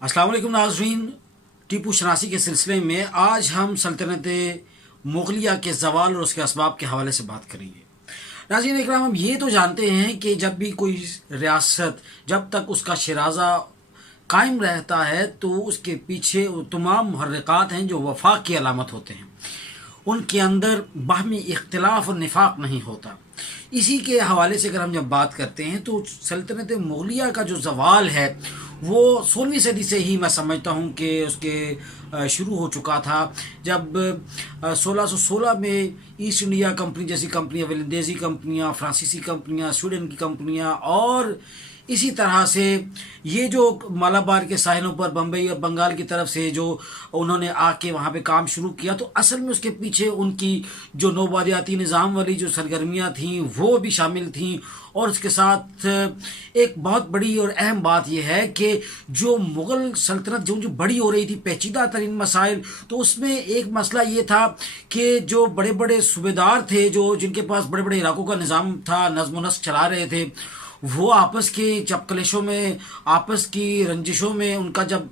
अस्सलाम वालेकुम नाज़रीन। टीपू शनासी के सिलसिले में आज हम सल्तनत मुग़लिया के ज़वाल और उसके असबाब के हवाले से बात करेंगे। नाज़रीन इकराम, हम ये तो जानते हैं कि जब भी कोई रियासत जब तक उसका शराज़ा कायम रहता है तो उसके पीछे वो तमाम मुहर्रिकात हैं जो वफाक की अलामत होते हैं। उनके अंदर बाहमी इख्तिलाफ और निफाक नहीं होता। इसी के हवाले से अगर हम जब बात करते हैं तो सल्तनत मुग़लिया का जो ज़वाल है वो 16वीं सदी से ही मैं समझता हूँ कि उसके शुरू हो चुका था। जब 1616 में ईस्ट इंडिया कंपनी जैसी कंपनियाँ, वेलंदेज़ी कंपनियाँ, फ्रांसीसी कंपनियाँ, स्वीडन की कंपनियाँ और इसी तरह से ये जो मालाबार के साहिलों पर बम्बई और बंगाल की तरफ से जो उन्होंने आके वहाँ पे काम शुरू किया, तो असल में उसके पीछे उनकी जो नौबादियाती निज़ाम वाली जो सरगर्मियाँ थीं वो भी शामिल थीं। और उसके साथ एक बहुत बड़ी और अहम बात यह है कि जो मुग़ल सल्तनत जो जो बड़ी हो रही थी, पेचीदा तरीन मसाइल, तो उसमें एक मसला ये था कि जो बड़े बड़े सूबेदार थे जो जिनके पास बड़े बड़े इलाकों का निज़ाम था, नज़्म व नस्क चला रहे थे, वो आपस के जब कलेशों में, आपस की रंजिशों में उनका जब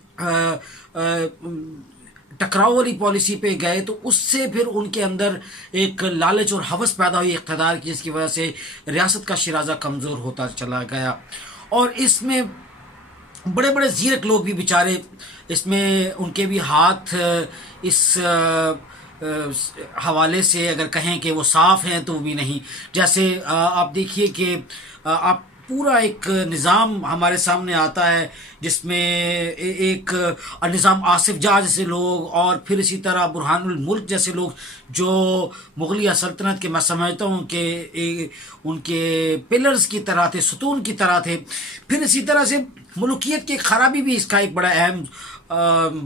टकराव वाली पॉलिसी पे गए तो उससे फिर उनके अंदर एक लालच और हवस पैदा हुई इक़्तिदार की, जिसकी वजह से रियासत का शिराजा कमज़ोर होता चला गया। और इसमें बड़े बड़े ज़ीरक लोग भी बेचारे, इसमें उनके भी हाथ इस हवाले से अगर कहें कि वो साफ़ हैं तो वो भी नहीं। जैसे आप देखिए कि आप पूरा एक निज़ाम हमारे सामने आता है जिसमें एक निज़ाम आसिफ जाह जैसे लोग और फिर इसी तरह बुरहानुल मुल्क जैसे लोग जो मुग़लिया सल्तनत के मैं समझता हूँ कि उनके पिलर्स की तरह थे, सुतून की तरह थे। फिर इसी तरह से मुल्कियत की खराबी भी इसका एक बड़ा अहम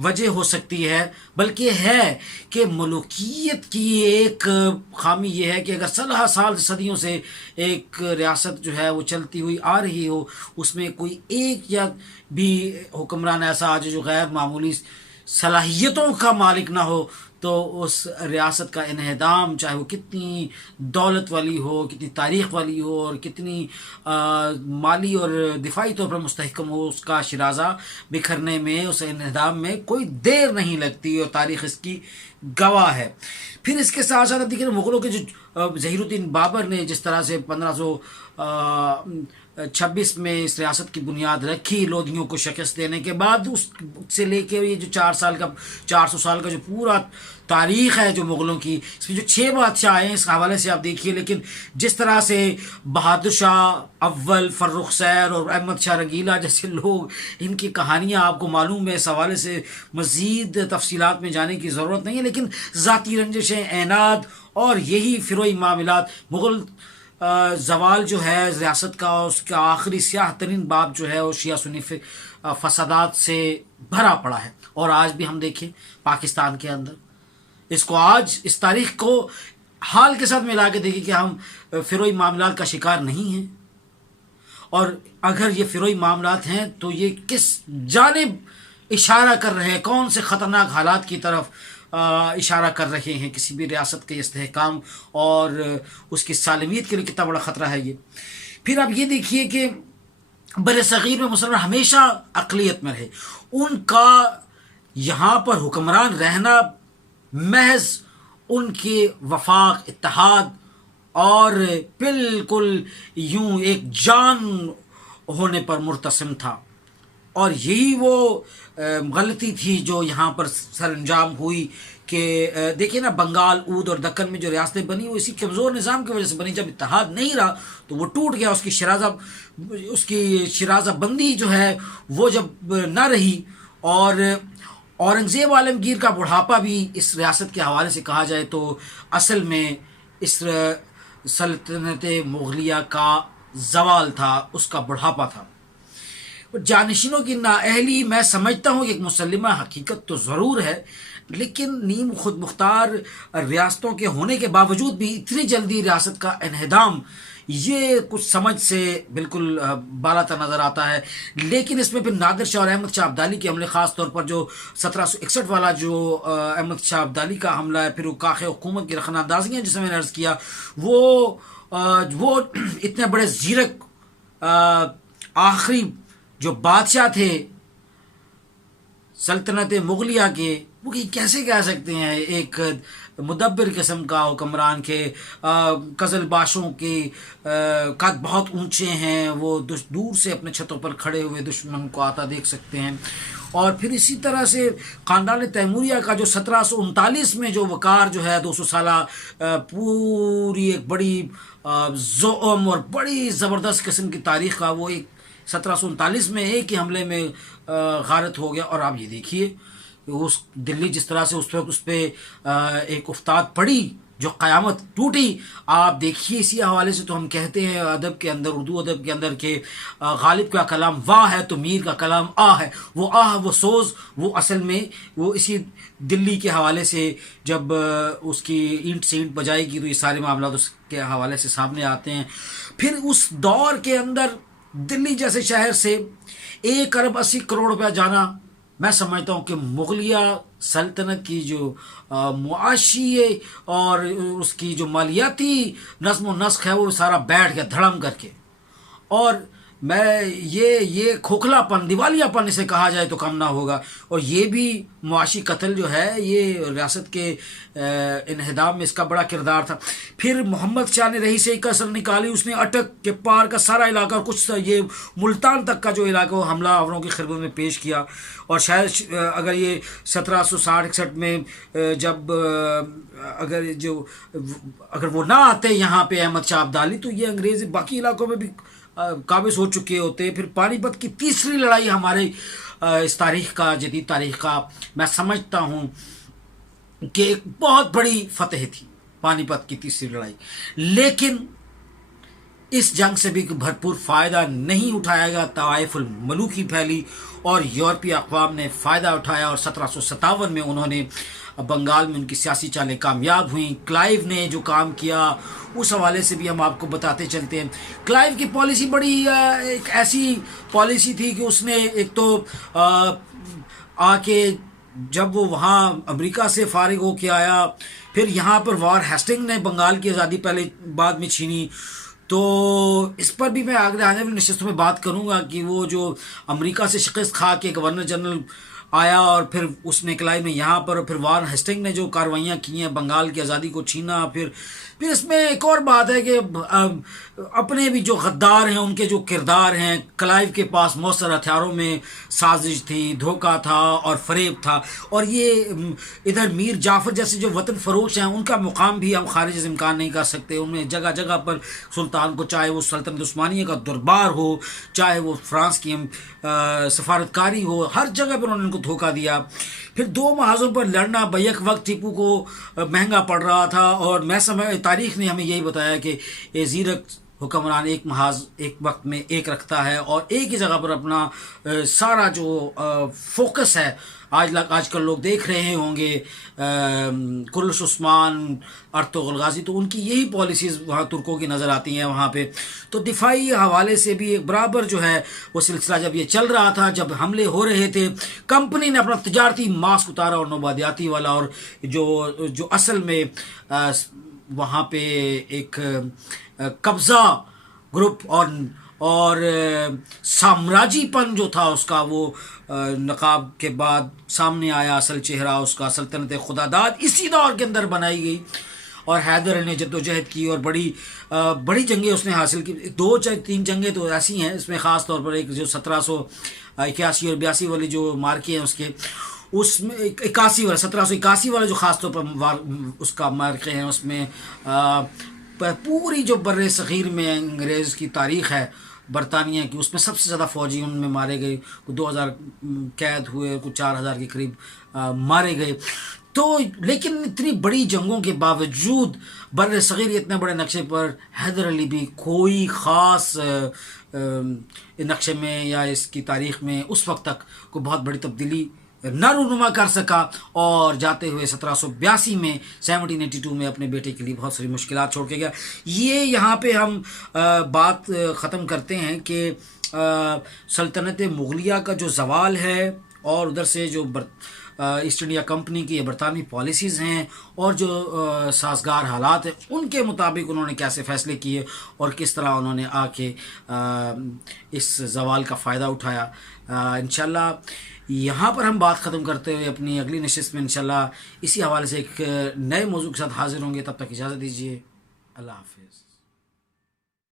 वजह हो सकती है, बल्कि है कि मुल्कियत की एक खामी ये है कि अगर 16 साल सदियों से एक रियासत जो है वो चलती हुई आ रही हो, उसमें कोई एक या भी हुक्मरान ऐसा आज जो गैर मामूली सलाहियतों का मालिक ना हो, तो उस रियासत का इन्हदाम, चाहे वो कितनी दौलत वाली हो, कितनी तारीख़ वाली हो और कितनी माली और दिफाई तौर पर मुस्तहकम हो, उसका शिराज़ा बिखरने में, उस इन्हदाम में कोई देर नहीं लगती और तारीख़ इसकी गवाह है। फिर इसके साथ साथ अब देखिए मुग़लों के जो ज़हीरुद्दीन बाबर ने जिस तरह से 1526 में इस रियासत की बुनियाद रखी, लोदियों को शिकस्त देने के बाद, उससे लेके ये जो 400 साल का जो पूरा तारीख़ है जो मुग़लों की, इसमें जो 6 बादशाह आए हैं इस हवाले से आप देखिए। लेकिन जिस तरह से बहादुर शाह अव्वल, फ़र्रुख सैर और अहमद शाह रंगीला जैसे लोग, इनकी कहानियाँ आपको मालूम है, इस हवाले से मज़ीद तफसीलात में जाने की ज़रूरत नहीं है। लेकिन ज़ाती रंजिशें, ऐनाद और यही फ़िरोई मामलात, मुग़ल ज़वाल जो है रियासत का, उसका आखिरी स्याह तरीन बाब जो है वो शिया सुन्नी फसादात से भरा पड़ा है। और आज भी हम देखें पाकिस्तान के अंदर इसको, आज इस तारीख़ को हाल के साथ मिला के देखें कि हम फ़िरोई मामलात का शिकार नहीं हैं। और अगर ये फ़िरोई मामलात हैं तो ये किस जानिब इशारा कर रहे हैं, कौन से ख़तरनाक हालात की तरफ इशारा कर रहे हैं। किसी भी रियासत के इस्तेहकाम और उसकी सालमियत के लिए कितना बड़ा ख़तरा है ये। फिर आप ये देखिए कि बर सग़ीर में मुसलमान हमेशा अक़लियत में रहे, उनका यहाँ पर हुक्मरान रहना महज उनके वफाक, इत्तेहाद और बिल्कुल यूँ एक जान होने पर मुर्तसिम था। और यही वो गलती थी जो यहाँ पर सरअंजाम हुई कि देखिए ना, बंगाल, ऊद और दक्कन में जो रियासतें बनी वो इसी कमज़ोर निज़ाम की वजह से बनी। जब इत्तेहाद नहीं रहा तो वो टूट गया, उसकी शराज़ा बंदी जो है वो जब ना रही। और औरंगज़ेब आलमगीर का बुढ़ापा भी इस रियासत के हवाले से कहा जाए तो असल में इस सल्तनत मुग़लिया का ज़वाल था, उसका बुढ़ापा था। जानशीनों की नाअहली मैं समझता हूँ कि एक मुसल्लिमा हकीकत तो ज़रूर है, लेकिन नीम खुद मुख्तार रियासतों के होने के बावजूद भी इतनी जल्दी रियासत का इन्हदाम, ये कुछ समझ से बिल्कुल बालातर नज़र आता है। लेकिन इसमें फिर नादिर शाह और अहमद शाह अब्दाली के हमले, ख़ास तौर पर जो 1761 वाला जो अहमद शाह अब्दाली का हमला है, फिर वो काखे हुकूमत की रखनांदाजियाँ जिसे मैंने अर्ज़ किया, वो इतने बड़े ज़ीरक आखिरी जो बादशाह थे सल्तनत मुगलिया के, वो कि कैसे कह सकते हैं एक मुदब्बिर किस्म का हुक्मरान के, कज़लबाशों के कद बहुत ऊंचे हैं, वो दूर से अपने छतों पर खड़े हुए दुश्मन को आता देख सकते हैं। और फिर इसी तरह से ख़ानदान तैमूरिया का जो 1739 में जो वक़ार जो है 200 साला पूरी एक बड़ी ज़ोम और बड़ी ज़बरदस्त किस्म की तारीख़ का, वो एक 1739 में एक ही हमले में गारत हो गया। और आप ये देखिए उस दिल्ली जिस तरह से उस वक्त उस पर एक उफ्ताद पड़ी, जो क़यामत टूटी। आप देखिए इसी हवाले से तो हम कहते हैं अदब के अंदर, उर्दू अदब के अंदर के गालिब का कलाम वाह है तो मीर का कलाम आ है। वो आह, वो सोज, वो असल में वो इसी दिल्ली के हवाले से जब उसकी ईंट से ईंट बजाएगी तो ये सारे मामला उसके हवाले से सामने आते हैं। फिर उस दौर के अंदर दिल्ली जैसे शहर से 1 अरब 80 करोड़ रुपया जाना, मैं समझता हूँ कि मुगलिया सल्तनत की जो मुआशी और उसकी जो मालियाती नज़्म व नस्क है वो सारा बैठ गया धड़म करके। और मैं ये खोखलापन, दिवालियापन इसे कहा जाए तो कम ना होगा। और ये भी मुआशी कत्ल जो है ये रियासत के इन्हिदाम में इसका बड़ा किरदार था। फिर मोहम्मद शाह ने रही से कसर निकाली, उसने अटक के पार का सारा इलाका, कुछ ये मुल्तान तक का जो इलाका वो हमला आवरों की खिदमत में पेश किया। और शायद अगर ये 1760-61 में जब अगर वो ना आते यहाँ पे अहमद शाह अब्दाली, तो ये अंग्रेज़ बाकी इलाकों में भी काबिज हो चुके होते। फिर पानीपत की तीसरी लड़ाई हमारे इस तारीख़ का, जदीद तारीख़ का, मैं समझता हूँ कि एक बहुत बड़ी फतह थी पानीपत की तीसरी लड़ाई। लेकिन इस जंग से भी भरपूर फ़ायदा नहीं उठाया गया। तवाइफुल मलूकी फैली और यूरोपीय अक़वाम ने फ़ायदा उठाया और 1757 में उन्होंने बंगाल में उनकी सियासी चालें कामयाब हुई। क्लाइव ने जो काम किया उस हवाले से भी हम आपको बताते चलते हैं। क्लाइव की पॉलिसी बड़ी एक ऐसी पॉलिसी थी कि उसने एक तो आके जब वो वहाँ अमेरिका से फारिग होके आया, फिर यहाँ पर वॉर हेस्टिंग ने बंगाल की आज़ादी पहले बाद में छीनी। तो इस पर भी मैं आगे आने वाली नशिस्तों में बात करूँगा कि वो जो अमेरिका से शिकस्त खा के गवर्नर जनरल आया और फिर उसने क्लाइव में यहाँ पर, फिर वॉर हेस्टिंग ने जो कार्रवाइयाँ की हैं बंगाल की आज़ादी को छीना। फिर इसमें एक और बात है कि अपने भी जो गद्दार हैं उनके जो किरदार हैं, क्लाइव के पास मौसर हथियारों में साजिश थी, धोखा था और फरेब था। और ये इधर मीर जाफ़र जैसे जो वतन फ़रोश हैं उनका मुकाम भी हम खारिज इम्कान नहीं कर सकते। उनमें जगह जगह पर सुल्तान को, चाहे वो सल्तनत उस्मानिया का दरबार हो, चाहे वो फ्रांस की सफारतकारी हो, हर जगह पर उन्होंने उनको धोखा दिया। फिर 2 महाजों पर लड़ना बैक वक्त टीपू को महंगा पड़ रहा था। और मैं तारीख़ ने हमें यही बताया कि ये ज़ीरक हुक्मरान एक महाज एक वक्त में एक रखता है और एक ही जगह पर अपना सारा जो फोकस है, आजकल लोग देख रहे होंगे कुर्रश उस्मान, अर्तुगरुल गाज़ी, तो उनकी यही पॉलिसीज़ वहाँ तुर्कों की नज़र आती हैं वहाँ पे। तो दिफाई हवाले से भी एक बराबर जो है वो सिलसिला जब ये चल रहा था, जब हमले हो रहे थे, कंपनी ने अपना तजारती मास्क उतारा और नौबादियाती वाला, और जो असल में वहाँ पे एक कब्ज़ा ग्रुप और साम्राज्यपन जो था उसका वो नकाब के बाद सामने आया। असल चेहरा उसका सल्तनत खुदादाद इसी दौर के अंदर बनाई गई और हैदर ने जद्दोजहद की और बड़ी जंगें उसने हासिल की। 2-3 जंगें तो ऐसी हैं, इसमें ख़ास तौर पर एक जो 1781 और 82 वाली जो मार्के हैं उसमें 1781 वाला जो ख़ास तौर पर उसका मार्के हैं, उसमें पूरी जो बर्रे सग़ीर में अंग्रेज़ की तारीख़ है बरतानिया की, उसमें सबसे ज़्यादा फ़ौजी उनमें मारे गए। 2000 कैद हुए, कुछ 4000 के करीब मारे गए। तो लेकिन इतनी बड़ी जंगों के बावजूद बर्रे सग़ीर इतने बड़े नक्शे पर हैदर अली भी कोई ख़ास नक्शे में या इसकी तारीख़ में उस वक्त तक कोई बहुत बड़ी तब्दीली न रूनुमा कर सका। और जाते हुए 1782 में 1782 में अपने बेटे के लिए बहुत सारी मुश्किलात छोड़ के गया। ये यहाँ पे हम बात ख़त्म करते हैं कि सल्तनत मुगलिया का जो ज़वाल है और उधर से जो ईस्ट इंडिया कंपनी की बरतानवी पॉलिसीज़ हैं और जो साजगार हालात हैं उनके मुताबिक उन्होंने कैसे फ़ैसले किए और किस तरह उन्होंने आके इस ज़वाल का फ़ायदा उठाया। इंशाल्लाह یہاں پر ہم بات ختم کرتے ہوئے اپنی اگلی نشست میں انشاءاللہ اسی حوالے سے ایک نئے موضوع کے ساتھ حاضر ہوں گے. تب تک اجازت دیجیے. اللہ حافظ.